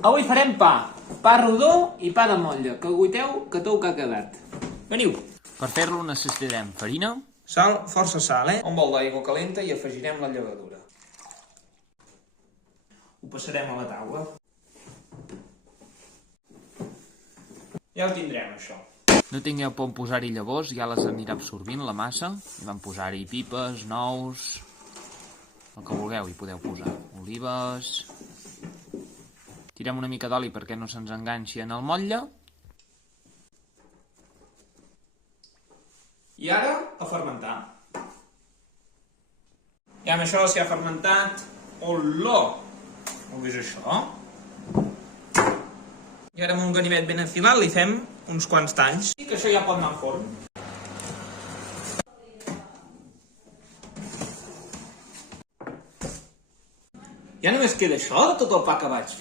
Avui farem pa rodó i pa de motlla, que aguiteu que tou que ha quedat. Veniu! Per fer-lo necessitarem farina, Sal, força sal, Un bol d'aigua calenta i afegirem la llevadura. Ho passarem a la taula. Ja ho tindrem, això. no tingueu por en posar-hi llavors, ja les anirà absorbint la massa. I vam posar-hi pipes, nous, el que vulgueu hi podeu posar. Olives... Tirem una mica d'oli perquè no se'ns enganxi en el motlle. I ara, a fermentar. I amb això s'hi ha fermentat... Olò! Ho és això? I ara amb un ganivet ben afilat li fem uns quants talls. I que això ja pot anar al forn. Ja només queda això de tot el pa que vaig fer?